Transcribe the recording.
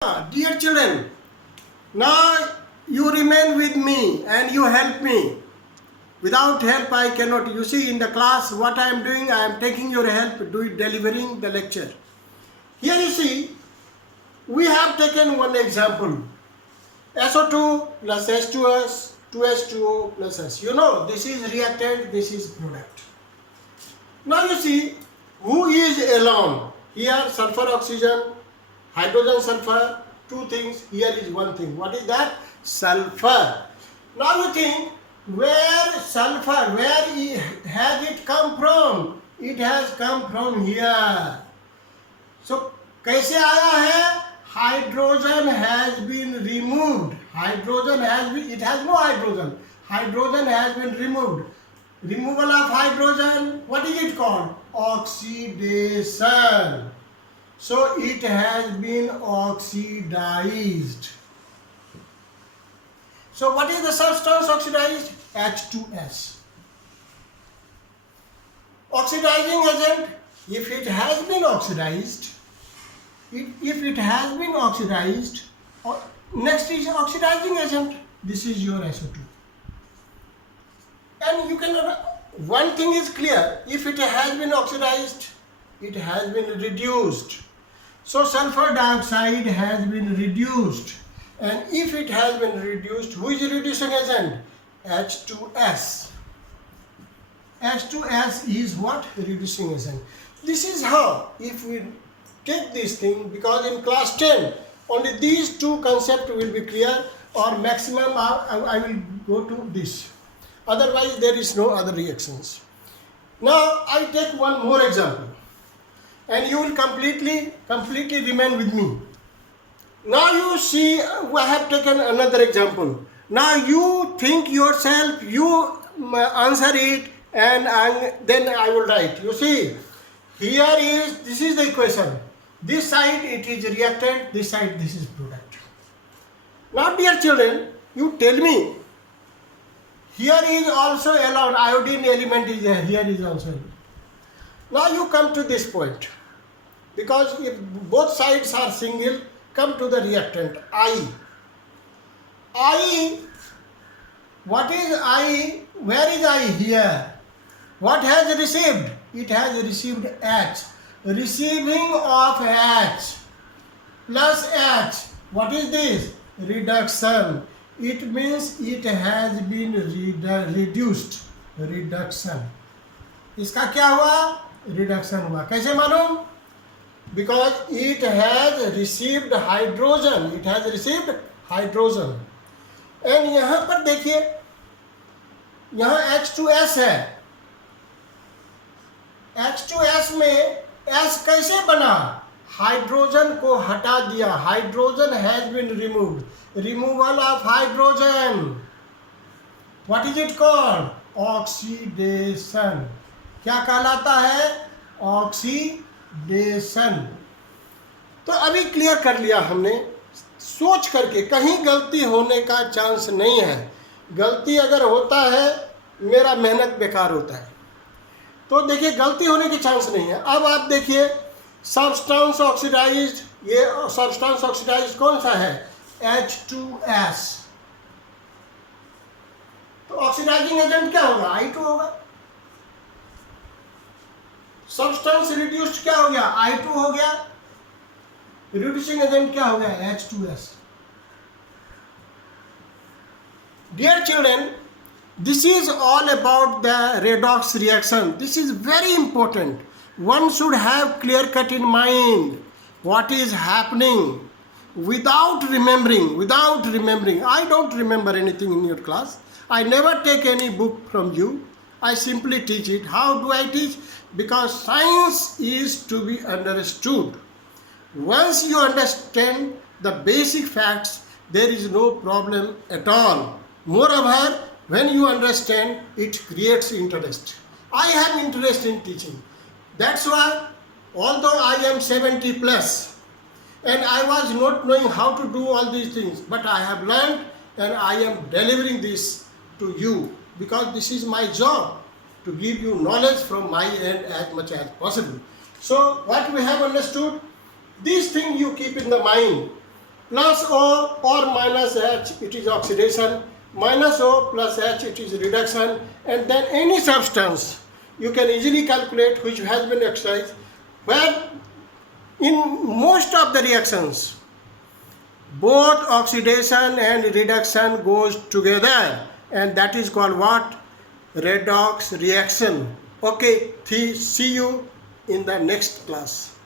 Dear children, now you remain with me and you help me. Without help I cannot. You see in the class what I am doing, I am taking your help delivering the lecture. Here you see, we have taken one example. SO2 plus H2S, 2H2O plus S. You know, this is reactant, this is product. Now you see, who is alone? Here sulfur oxygen, hydrogen sulfur, two things. Here is one thing. What is that? Sulfur. Now you think, where sulfur, has it come from? It has come from here. So कैसे आया है? Hydrogen has been removed. It has no hydrogen. Hydrogen has been removed. Removal of hydrogen, what is it called? Oxidation. So it has been oxidized. So what is the substance oxidized? H2S. Oxidizing agent, if it has been oxidized, next is oxidizing agent. This is your SO2. And you can, one thing is clear, if it has been oxidized, it has been reduced. So sulfur dioxide has been reduced. And if it has been reduced, who is the reducing agent? H2S. H2S is what? Reducing agent. This is how, if we take this thing, because in class 10, only these two concepts will be clear, or maximum I will go to this. Otherwise, there is no other reactions. Now, I take one more example. And you will completely remain with me. Now you see, I have taken another example. Now you think yourself, you answer it, and then I will write. You see, this is the equation. This side it is reactant, this side this is product. Now dear children, you tell me, here is also allowed, iodine element is there, here is also allowed. Now you come to this point. Because if both sides are single, come to the reactant, I. What is I? Where is I here? What has received? It has received H. Receiving of H plus H. What is this? Reduction. It means it has been reduced. Reduction. इसका क्या हुआ? Reduction हुआ. कैसे मालूम? Because it has received hydrogen. And यहाँ पर देखिए, यहाँ H2S है. H2S में S कैसे बना? हाइड्रोजन को हटा दिया. Hydrogen has been removed. Removal of hydrogen. What is it called? Oxidation. क्या कहलाता है? ऑक्सीडेशन. तो अभी क्लियर कर लिया हमने, सोच करके. कहीं गलती होने का चांस नहीं है. गलती अगर होता है, मेरा मेहनत बेकार होता है. तो देखिए, गलती होने की चांस नहीं है. अब आप देखिए, सब्सटेंस ऑक्सीडाइज्ड, ये सब्सटेंस ऑक्सीडाइज्ड कौन सा है? H2S. तो ऑक्सीडाइजिंग एजेंट क्या होगा? I2 होगा. सब्सटेंस रिड्यूस्ड क्या हो गया? I2 हो गया. रिड्यूसिंग एजेंट क्या हो गया? H2S. Dear children, this is all about the redox reaction. This is very important. One should have clear cut in mind what is happening without remembering. I don't remember anything in your class. I never take any book from you. I simply teach it. How do I teach? Because science is to be understood. Once you understand the basic facts, there is no problem at all. Moreover, when you understand, it creates interest. I have interest in teaching. That's why, although I am 70 plus, and I was not knowing how to do all these things, but I have learned and I am delivering this to you because this is my job, to give you knowledge from my end as much as possible. So what we have understood, these things you keep in the mind. Plus O or minus H, it is oxidation. Minus O plus H, it is reduction. And then any substance, you can easily calculate which has been oxidized, where in most of the reactions, both oxidation and reduction goes together, and that is called what? Redox reaction. Okay, see you in the next class.